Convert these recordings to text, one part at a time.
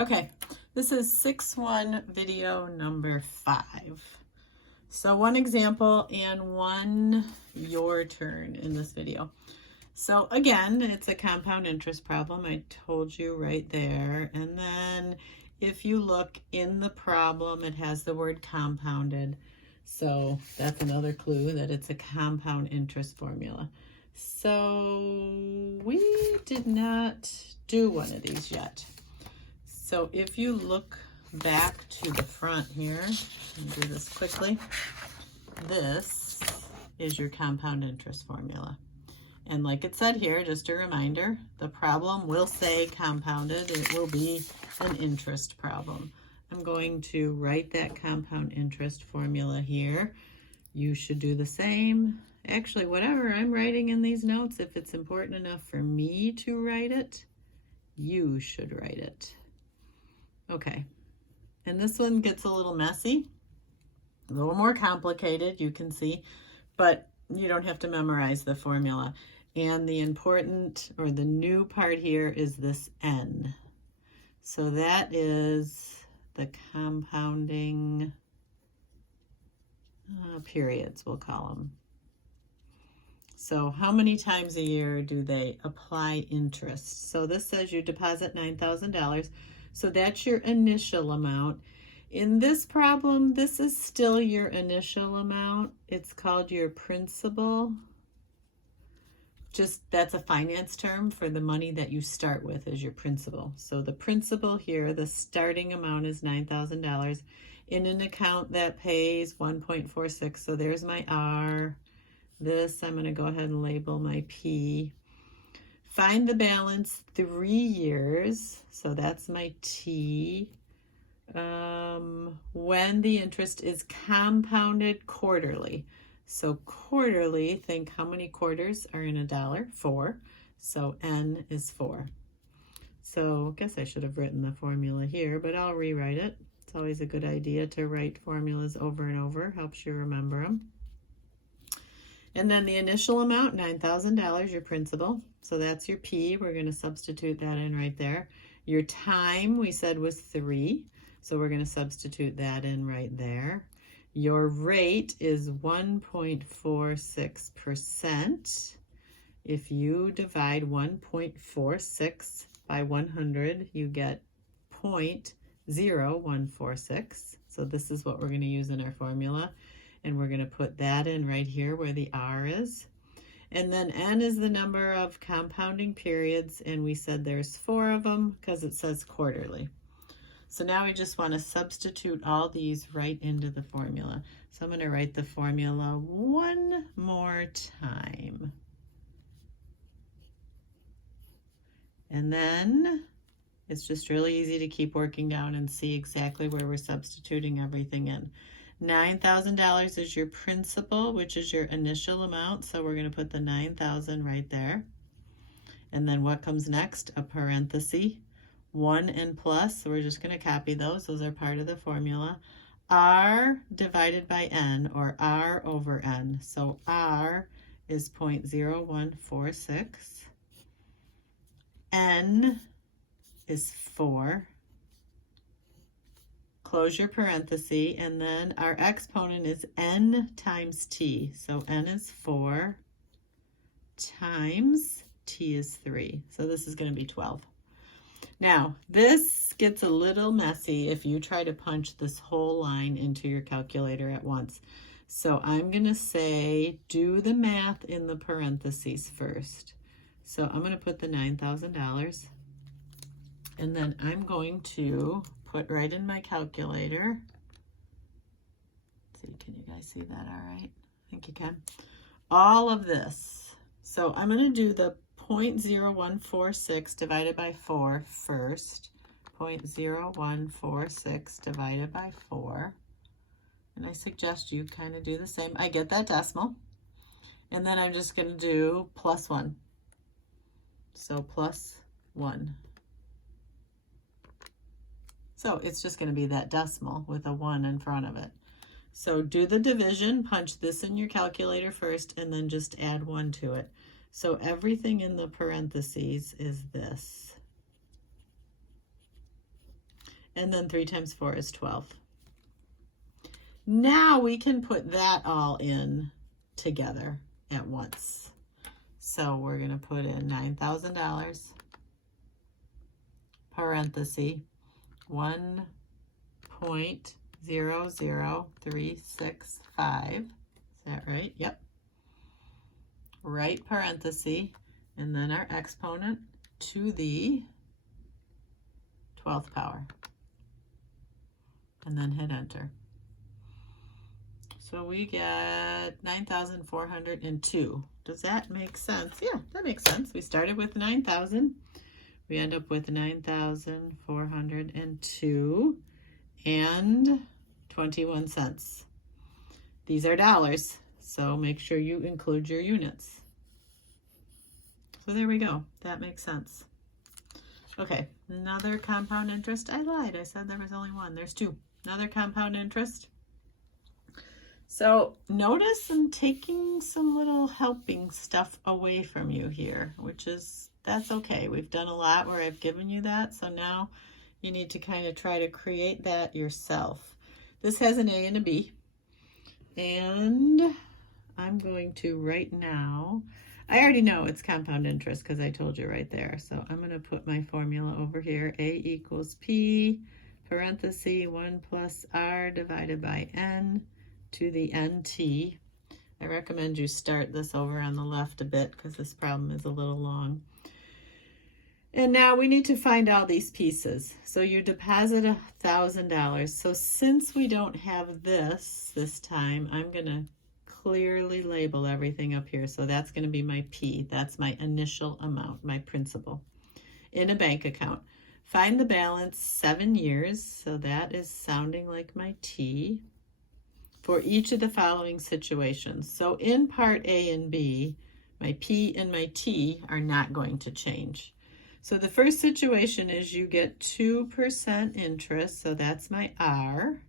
Okay, this is 6-1 video number 5. So one example and one your turn in this video. So again, it's a compound interest problem. I told you right there. And then if you look in the problem, it has the word compounded. So that's another clue that it's a compound interest formula. So we did not do one of these yet. So if you look back to the front here, I'll do this quickly. This is your compound interest formula. And like it said here, just a reminder, the problem will say compounded. It will be an interest problem. I'm going to write that compound interest formula here. You should do the same. Actually, whatever I'm writing in these notes, if it's important enough for me to write it, you should write it. Okay, and this one gets a little messy, a little more complicated, you can see, but you don't have to memorize the formula. And the important, or the new part here, is this N. So that is the compounding periods, we'll call them. So how many times a year do they apply interest? So this says you deposit $9,000. So that's your initial amount. In this problem, this is still your initial amount. It's called your principal. Just, that's a finance term for the money that you start with as your principal. So the principal here, the starting amount is $9,000 in an account that pays 1.46. So there's my R. This, I'm going to go ahead and label my P. Find the balance 3 years, so that's my T, when the interest is compounded quarterly. So quarterly, think how many quarters are in a dollar? 4. So N is 4. So I guess I should have written the formula here, but I'll rewrite it. It's always a good idea to write formulas over and over, helps you remember them. And then the initial amount, $9,000, your principal. So that's your P. We're going to substitute that in right there. Your time, we said, was 3. So we're going to substitute that in right there. Your rate is 1.46%. If you divide 1.46 by 100, you get 0.0146. So this is what we're going to use in our formula. And we're going to put that in right here where the R is. And then N is the number of compounding periods, and we said there's 4 of them because it says quarterly. So now we just want to substitute all these right into the formula. So I'm going to write the formula one more time. And then it's just really easy to keep working down and see exactly where we're substituting everything in. $9,000 is your principal, which is your initial amount. So we're going to put the 9,000 right there. And then what comes next? A parenthesis, 1 and plus. So we're just going to copy those. Those are part of the formula. R divided by N, or R over N. So R is 0.0146. N is 4. Close your parenthesis, and then our exponent is N times T. So N is 4 times T is 3. So this is going to be 12. Now, this gets a little messy if you try to punch this whole line into your calculator at once. So I'm going to say, do the math in the parentheses first. So I'm going to put the $9,000, and then I'm going to put right in my calculator. Let's see, can you guys see that all right? I think you can. All of this. So I'm going to do the 0.0146 divided by 4 first. 0.0146 divided by 4. And I suggest you kind of do the same. I get that decimal. And then I'm just going to do plus 1. So plus 1. So it's just going to be that decimal with a 1 in front of it. So do the division, punch this in your calculator first, and then just add 1 to it. So everything in the parentheses is this. And then 3 times 4 is 12. Now we can put that all in together at once. So we're going to put in $9,000, parenthesis, 1.00365. Is that right? Yep. Right parenthesis, and then our exponent to the 12th power. And then hit enter. So we get 9,402. Does that make sense? Yeah, that makes sense. We started with 9,000. We end up with 9,402 and 21 cents. These are dollars, so make sure you include your units. So there we go. That makes sense. Okay, another compound interest. I lied. I said there was only one. There's two. Another compound interest. So notice I'm taking some little helping stuff away from you here, that's okay. We've done a lot where I've given you that, so now you need to kind of try to create that yourself. This has an A and a B, and I'm going to right now, I already know it's compound interest because I told you right there, so I'm going to put my formula over here. A equals P, parenthesis, 1 plus R divided by N to the NT. I recommend you start this over on the left a bit because this problem is a little long. And now we need to find all these pieces. So you deposit $1,000. So since we don't have this time, I'm going to clearly label everything up here. So that's going to be my P. That's my initial amount, my principal, in a bank account. Find the balance 7 years. So that is sounding like my T. For each of the following situations. So in part A and B, my P and my T are not going to change. So the first situation is you get 2% interest, so that's my R.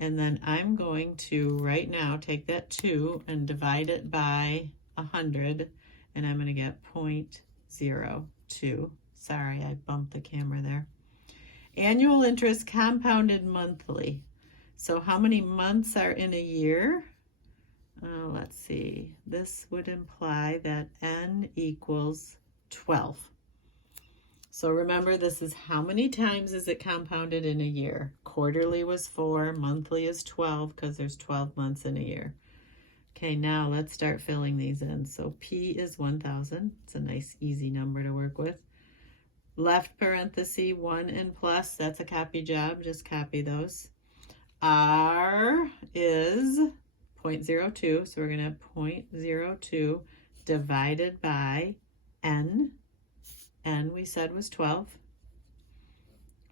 And then I'm going to right now take that 2 and divide it by 100, and I'm going to get 0.02. Sorry, I bumped the camera there. Annual interest compounded monthly. So how many months are in a year? Let's see. This would imply that N equals 12. So remember, this is how many times is it compounded in a year? Quarterly was 4, monthly is 12 because there's 12 months in a year. Okay, now let's start filling these in. So P is 1,000. It's a nice, easy number to work with. Left parenthesis, 1 and plus, that's a copy job. Just copy those. R is 0.02, so we're going to have 0.02 divided by N. N we said was 12.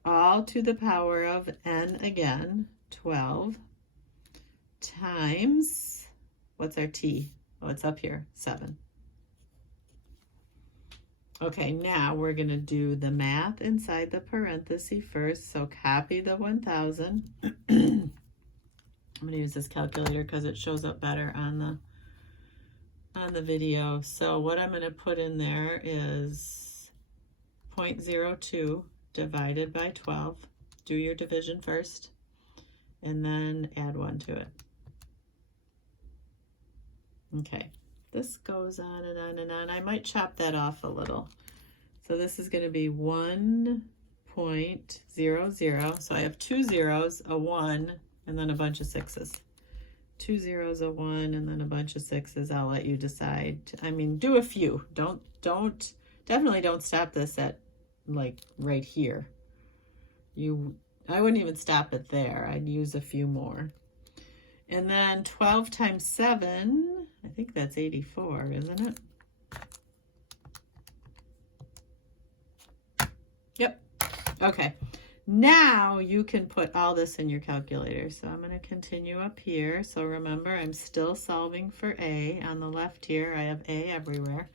All to the power of N again, 12, times, what's our T? Oh, it's up here, 7. Okay, now we're going to do the math inside the parenthesis first. So copy the 1,000. I'm going to use this calculator because it shows up better on the video. So what I'm going to put in there is 0.02 divided by 12. Do your division first, and then add 1 to it. Okay. This goes on and on and on. I might chop that off a little. So this is going to be 1.00. So I have 2 zeros, a 1, and then a bunch of 6s. 2 zeros, a 1, and then a bunch of 6s. I'll let you decide. I mean, do a few. Definitely don't stop this at like right here. I wouldn't even stop it there. I'd use a few more. And then 12 times 7, I think that's 84, isn't it? Yep. Okay. Now you can put all this in your calculator. So I'm going to continue up here. So remember, I'm still solving for A. On the left here, I have A everywhere.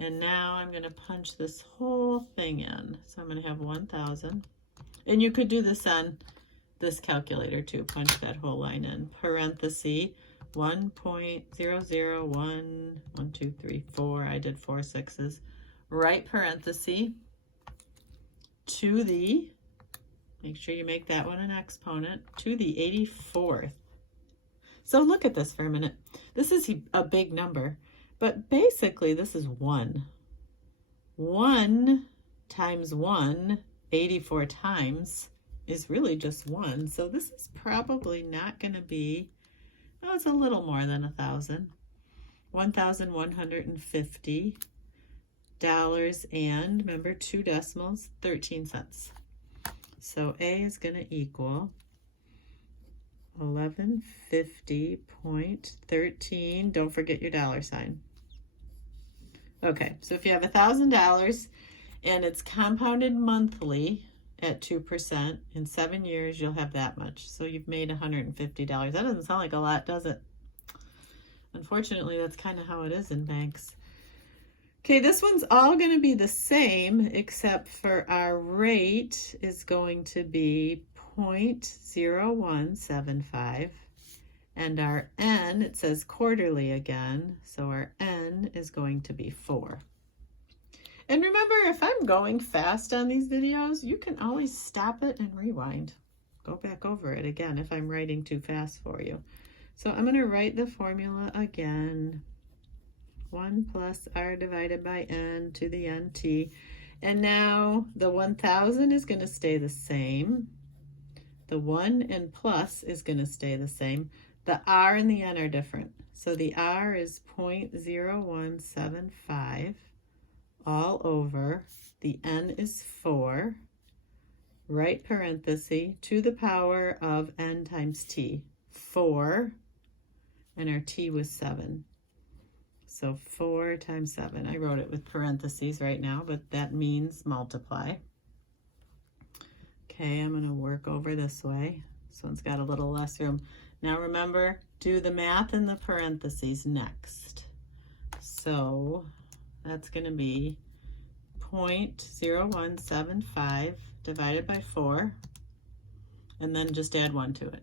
And now I'm going to punch this whole thing in. So I'm going to have 1,000. And you could do this on this calculator too. Punch that whole line in. Parenthesis 1.001, 1, 2, 3, 4. I did 4 6s. Right parenthesis to the, Make sure you make that one an exponent to the 84th. So look at this for a minute. This is a big number, but basically this is 1. 1 times 1, 84 times, is really just 1. So this is probably not going to be, oh, it's a little more than 1,000. $1,150 and, remember, 2 decimals, 13 cents. So A is going to equal 1150.13. Don't forget your dollar sign. Okay, so if you have $1,000 and it's compounded monthly at 2%, in 7 years you'll have that much. So you've made $150. That doesn't sound like a lot, does it? Unfortunately, that's kind of how it is in banks. Okay, this one's all going to be the same, except for our rate is going to be 0.0175. And our N, it says quarterly again, so our N is going to be 4. And remember, if I'm going fast on these videos, you can always stop it and rewind. Go back over it again if I'm writing too fast for you. So I'm going to write the formula again. 1 plus R divided by N to the NT. And now the 1,000 is going to stay the same. The 1 and plus is going to stay the same. The R and the N are different. So the R is 0.0175 all over. The N is 4. Right parenthesis to the power of N times T. 4. And our T was 7. So 4 times 7. I wrote it with parentheses right now, but that means multiply. Okay, I'm going to work over this way. This one's got a little less room. Now remember, do the math in the parentheses next. So that's going to be 0.0175 divided by 4, and then just add 1 to it.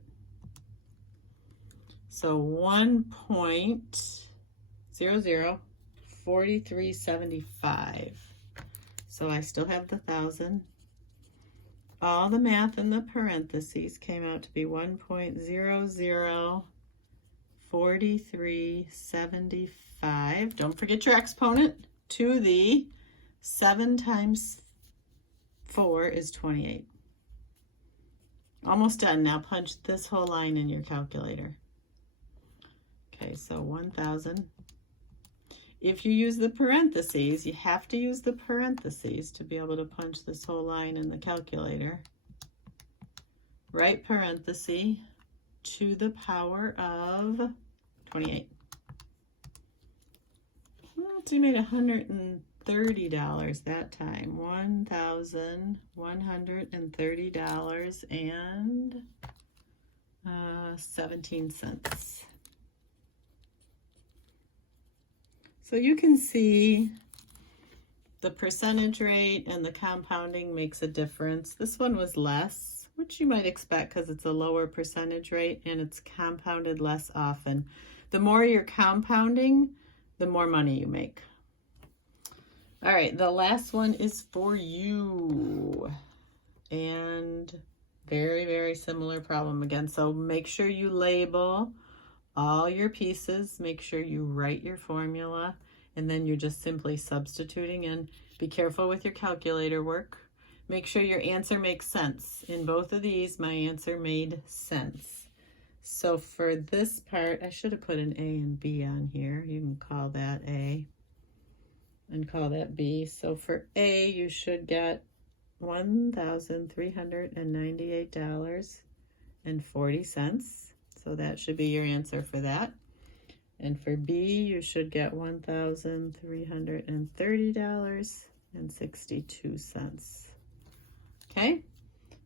So 1.004375. So I still have the 1,000. All the math in the parentheses came out to be 1.004375. Don't forget your exponent. To the 7 times 4 is 28. Almost done. Now punch this whole line in your calculator. Okay, so 1,000. If you use the parentheses, you have to use the parentheses to be able to punch this whole line in the calculator. Right parenthesis to the power of 28. So you made $130 that time. $1,130 and 17 cents. So you can see the percentage rate and the compounding makes a difference. This one was less, which you might expect because it's a lower percentage rate and it's compounded less often. The more you're compounding, the more money you make. All right, the last one is for you. And very, very similar problem again. So make sure you label all your pieces. Make sure you write your formula, and then you're just simply substituting in. Be careful with your calculator work. Make sure your answer makes sense. In both of these, my answer made sense. So for this part, I should have put an A and B on here. You can call that A and call that B. So for A, you should get $1,398.40. So that should be your answer for that. And for B, you should get $1,330.62. Okay,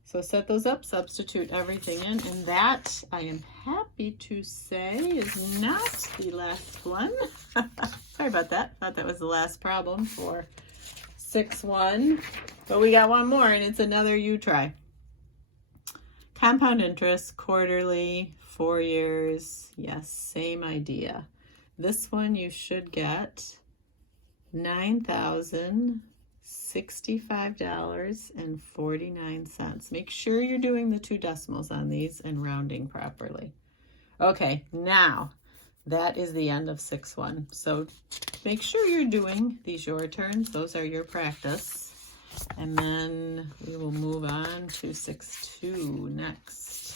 so set those up, substitute everything in, and that, I am happy to say, is not the last one. Sorry about that. Thought that was the last problem for 6-1, but we got one more, and it's another you try. Compound interest, quarterly, 4 years. Yes, same idea. This one you should get $9,000 $65.49. Make sure you're doing the 2 decimals on these and rounding properly. Okay, now that is the end of 6-1. So make sure you're doing these your turns. Those are your practice. And then we will move on to 6-2 next.